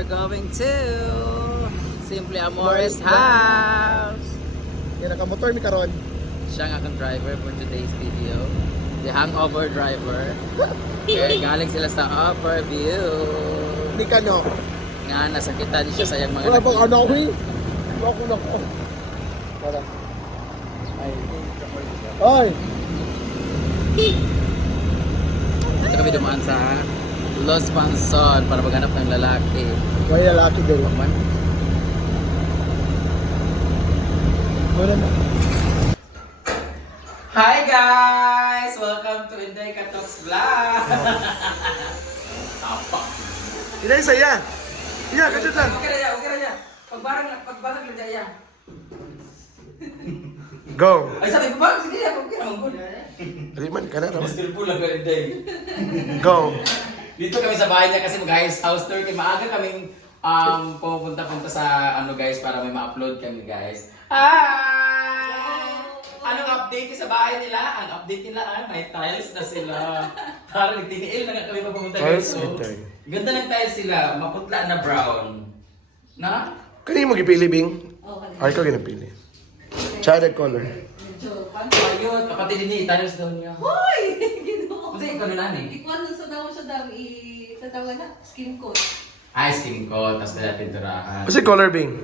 are going to Simply Amores house. Kaya nakamotor mi karon. Siya ang akong driver for today's video. The hangover driver. Kaya galing sila sa Upper View. Ni kano. Nga nasakitan siya sa iyang mga Wala bang nakita. ano wi? Wala ko nako. Para. Ay. Dito kami dumaan sa Los Panson para maghanap ng lalaki. May lalaki din. Man. Wala na. Hi guys! Welcome to Inday Katoks Vlog! Apa? Inay saya. Iya, kadto lang. Okay na ya. Pagbarang lang ya. Go. Ay sabi ko ba? Sige ya, okay naman good. Riman ka na naman. Still full lang Inday. Go. Dito kami sa bahay niya kasi mag-ayos house tour. Kaya maaga kaming pupunta-punta sa ano guys para may ma-upload kami guys. Hi! Anong update sa bahay nila? Ang update nila may tiles na sila. Parang nagtiniil na nga kami pupunta guys. Tiles with time. Ganda ng tiles sila. Maputla na brown. Na? Kani mo gipili bing? Oo, kanina. Ay ko ginapili. Chaded color. Medyo, Ayun, kapatid din tiles daw niya. Hoy! Ginoo! Kasi ikaw na nani. Ikuan sa daw siya daw sa tawag na skin coat. Ice cream ko, tapos nila pinturahan. Kasi color bing.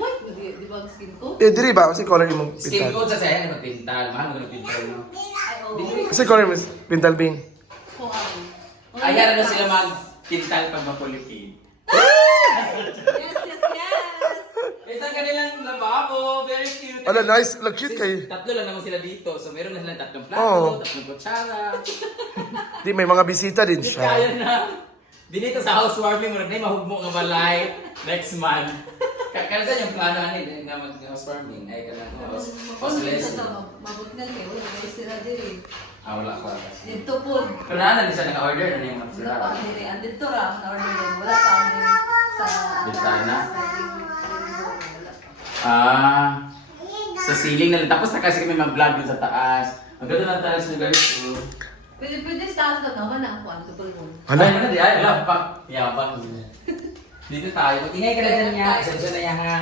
What? Di ba ang skin coat? Eh diri ba kasi color imong Skin pintal. coat sa saya na magpintal. Mahal mo magpintal no? Ay, oo. Dili. Kasi color imong pintal bing. Kung ano. Ayaw na sila magpintal pag makulipid. Yes, yes, yes! Ito ang kanilang lababo. Very cute. Ala nice, look cute kay. Tatlo lang naman sila dito. So meron na silang tatlong Oo. plato, tatlong kutsara. Di may mga bisita din Hindi siya. kaya na. Dinito sa housewarming, muna na yung mahugmo nga balay next month. Kaya saan yung plano ani na mag-housewarming? Ay, ka lang. House lesson. Mabot na kayo. Wala sila din. Ah, wala pa. Dito po. Pero na siya naka-order na yung mga Wala pa sila. ang diri. Andito ra. Na-order din. Wala pa ang diri sa... Bintana? Wala pa. Ah, sa ceiling na lang. Tapos na kasi kami mag-vlog dun sa taas. Ang ganda ng taas nyo guys. Oh. Pwede sa taas na naman ang kuwan. Tupal mo. Ano? Ay, ano di ay, wala pa. Yapak. Dito tayo. Mag-ingay ka na dyan niya. Isa dyan na yan ha.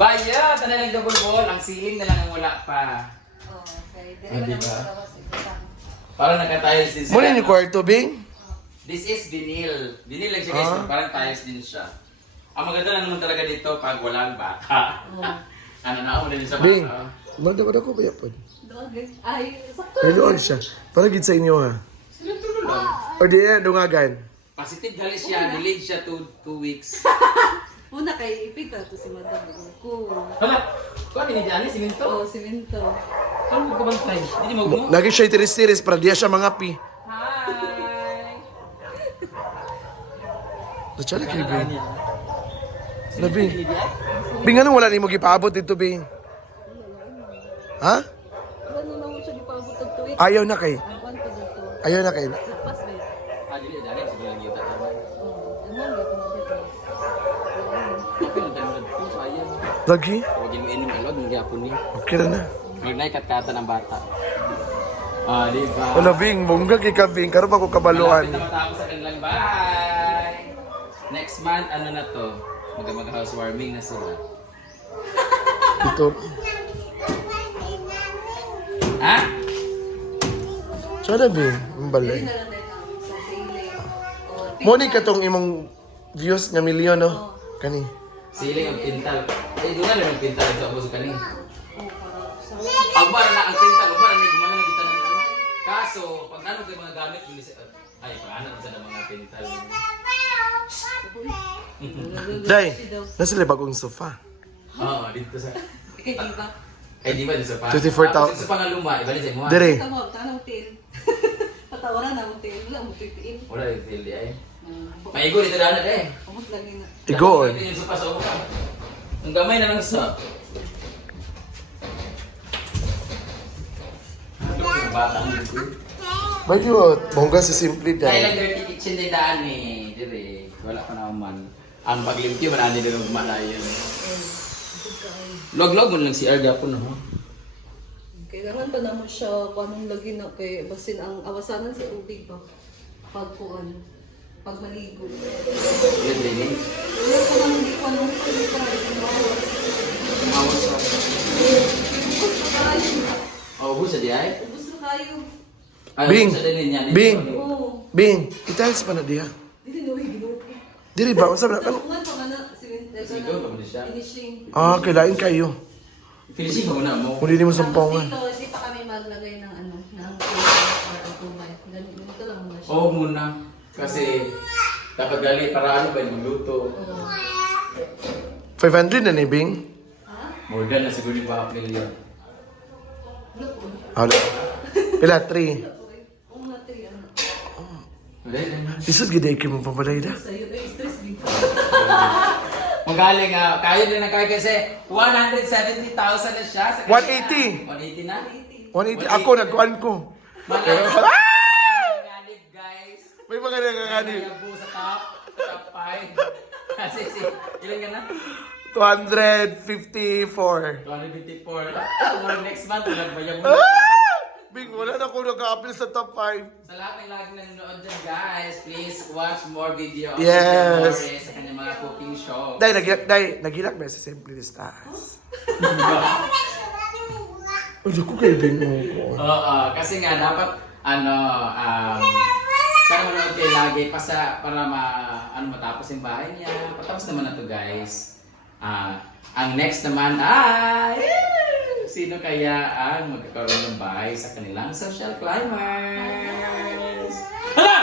Bayad! Ano lang double wall? Ang ceiling na lang ang wala pa. Oh, okay. Diri Ah, ba diba? na tapos ikutan. Parang naka-tiles din Muna ni kwarto bing. This is vinyl. Vinyl lang siya guys. Ah. Parang tiles din siya. Ang maganda na naman talaga dito pag walang bata. Oh. Ano na ako din sa Bing. bata. Malda ba ko kaya pod? Ay, sakto. Hello siya. Para gid sa inyo ha. Sila tulo lang. O di dungagan. Positive gali siya. Delayed siya 2 weeks. Una kay ipita to si Madam ko. Hala! Kuha ni Diani, siminto. Oh, simento. Ano mo kabantay? Hindi mo mo? Lagi siya tiris-tiris para diya siya mga pi. Hi! Nachala kay bing. Labi. Bing anong wala ni mo gipaabot dito bing? Ha? Ano na mo siya gipabot og tuig. Ayaw na kay. Ang kwan pa dito. Ayaw na kay. Pas ba? Ah, dili Diani, sige lang kita. Oh, ano ba ko dito? Kapil na tayo po sa ayan. Lagi? Huwag mo inom alod, hindi ako ni. Okay na na. Huwag na ikatkata ng bata. Ah, di ba? Wala bing, bongga kay ka bing. Karon pa ko kabaluan. Malapit na matapos sa kanilang bahay. Next month, ano na to? Mag-housewarming na sila. Dito. Ha? Sana bing, ang Dili balay. na lang din ang sa ceiling. Oh, Mo ni katong imong views nga milyon no? Kani. Siling ang pintal. Eh, doon na lang ang pintal sa ubos ka ni. oh, para sa Agbar na ang pintal, agbar na gumana na kita ng kaso, pag ano kayo mga gamit, hindi sa... Ay, paano sa mga pintal. Day, nasa li bagong sofa. Oo, dito sa... Kay di ba? Ay, di ba dito sa pa? 24,000. Tapos sa pangaluma, iba din sa mga. Dire. Sa mo, tanong tin. Patawaran na mo tin. Wala mo titiin. Wala yung tildi ay. Maigo dito daan eh. Amot lagi na. Tigoon. Ito yung sopa sa upa. Ang gamay na lang sa... Ang bata ang dito. May cute. Bongga si Simply Dahil lang Day. dirty kitchen din daan eh. Dire, wala pa naman. Ang paglimpyo, marami din ang gumalayan. Log-log mo lang si Erga po, no? Kay naman pa naman siya kanong lagi na kay basin ang awasanan sa ubig ba. Pagkuan. pag maligo. Yun din eh. Wala ko naman hindi ko anong pag-try. Mawas ka. Ubus na kayo. Oh, gusto di ay? Ubus na kayo. Ay, Bing! gusto din niya. Bing! Oo. Bing, italis pa na diya. Dili na ginuko. Diri ba? Unsa na? Tapungan pa man na. Sigaw ka mo na siya. Finishing. Ah, kailain kayo. Finishing ka muna mo. Kung hindi mo sampungan. Tapos dito, hindi pa kami maglagay ng ano, ng or automate. Ganito lang muna siya. Oo muna. Kasi dapat gali para ano ba yung luto. Oo. 500 na ni Bing. Ha? More than na siguro yung 5 million. Look, Hala. Ila, 3. kung matri, ano. Wala na. Isus giday kay mo papaday da. Sa'yo, stress dito. Magaling nga. Kayo din na kayo kasi 170,000 na siya. Sa 180. 180 na? 180 ako nagkuan ko. Magaling guys. May mga nangangani. Nagabo sa top 5. Kasi ilan ka na? 254. 254. Next month, nagbayang mo. Bing, wala na ako nag-a-appeal sa top 5. Sa lahat ng laging nanonood dyan, guys, please watch more video of Yes. Dolores sa kanyang mga cooking show. Nagilak ba sa Simply Stars? Ano ko kay Bing mo ko? Oo, kasi nga dapat sana manood kayo lagi para matapos yung bahay niya. Patapos naman na to, guys. Ang next naman ay sino kaya ang magkakaroon ng bahay sa kanilang social climbers? Hala!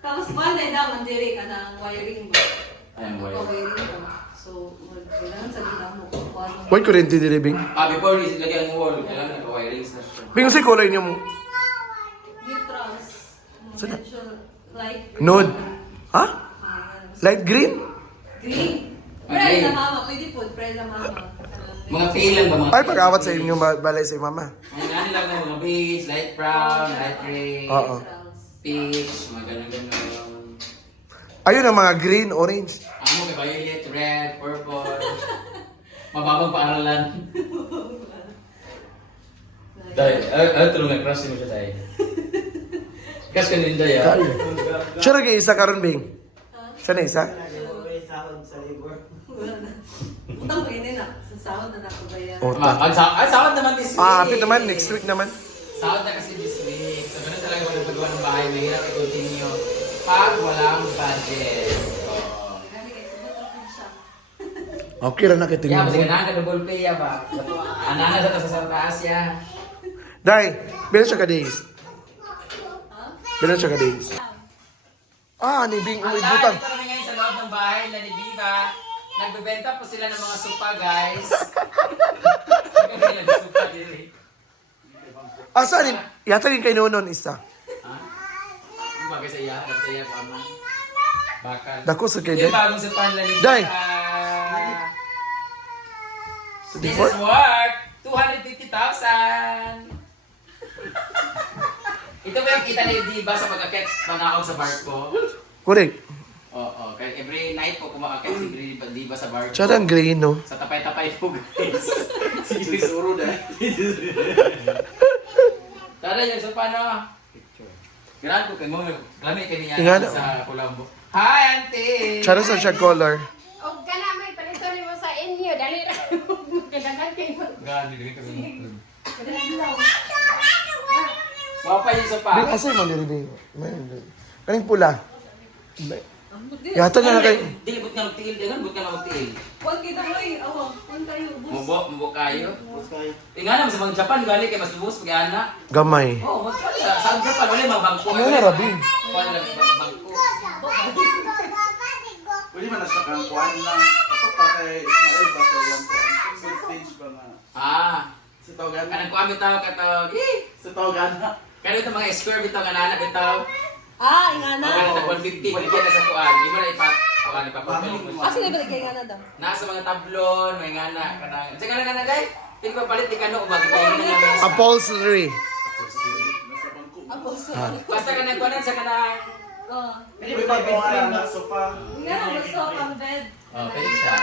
Tapos Monday na, mandiri ka ng wiring mo. Ayan, wiring. Wiring mo. So, kailangan sa gina mo. Why kurente dire Bing? Before lagyan ang wall, kailangan naka-wirings na siya. Bing, usay kulay niyo mo. Neutrals. Sana? Light. Nude. Ha? Ayan. Light green? Green. Ah, Pre green. na mama. Pwede po. Pre na mama. Mga pale lang ba mga Ay, pag-awat sa inyo balay sa mama. Ang ano lang mga beige, light brown, light gray, Oo. peach, mga ganun-ganun. Ayun ang mga green, orange. Ang mo kay violet, red, purple. Mababang paaralan. Dahil, ay tulungan, crush mo siya dahil. Crush ka din dahil. Kayo. Siya rin isa karon Bing. Siya na isa? Wala na. Utang pa na. Sa sahod na nakabayan. Oh, Sahod naman this week. Hapit naman, next week naman. Sahod na kasi this week. So, ganun talaga walang paggawa ng bahay. Mahirap i-continue pag walang budget. So, Kami guys, subot ang siya. Okay ra na kay yeah, tingin kasi mo. ganahan ka double pay ya ba? Anana sa sa taas ya. Dai, bila siya ka days. Ha? Bila siya ka days. Ah, ni Bing Ang uy lahat, butang. dito kami ngayon sa loob ng bahay na ni Viva. Nagbebenta po sila ng mga supa, guys. Kami nagsupa din eh. Asa ni? Yata rin kay nonon isa. Ha? Ang bagay sa iya, sa iya ko amang bakal. Dako sa kay Yung Dai. bagong supa nila ni Day. Viva. This Before? is worth 250,000. Ito ba yung kita ni Viva sa pagkakit panakaw sa barko? Correct. Oo, kaya every night po kumakakit si Viva sa barko. Siya ang green no. Sa tapay-tapay po, guys. Siguro na. Tara yun, so paano? Grabe ko kay mo, lamig kami Tingnan. yan sa Colombo. Hi, auntie! Siya rin sa siya color. Og kana may palito mo sa inyo, dali ra mo kadagan kay mo. Grabe, dili kami. Kadalaw. Mapa yung sopa. Bing asa mo diri Bing. Kaning pula. Yata na kay Dili, but nga magtiil. Dili, but nga magtiil. Huwag kita mo eh. Awa. Huwag kayo. Bus. Mubo kayo. Tingnan naman sa mga Japan, gali kay mas lubos pag anak. gamay. Oo, sa Japan, wala mga bangko. Ano na rabi? Wala lang bangko. Pwede man na siya kang kuhaan lang. Ako pa kay Ismael ba sa ilang kuhaan? Sa stage ba nga? Ah, Sa Tawagana? kanang kuha bitaw katog. Sa Tawagana? Kaya ito mga square bitaw nga nana bitaw. Ah, ingana. Okay na sa 150, balik yan na sa kuan. Di mo na ipapabalik mo. Ah, sige, balik kayo ingana daw. Nasa mga tablon, may ngana, kanang. Sige lang nga guys. Hindi pa palit di kano ubag kayo na nga. Upholstery. Nasa bangko. Ako, so. Basta kanang kuanan sa kanang. Oh. Pwede ba kung na sofa? Ingana, gusto ang bed. Oh, pwede siya.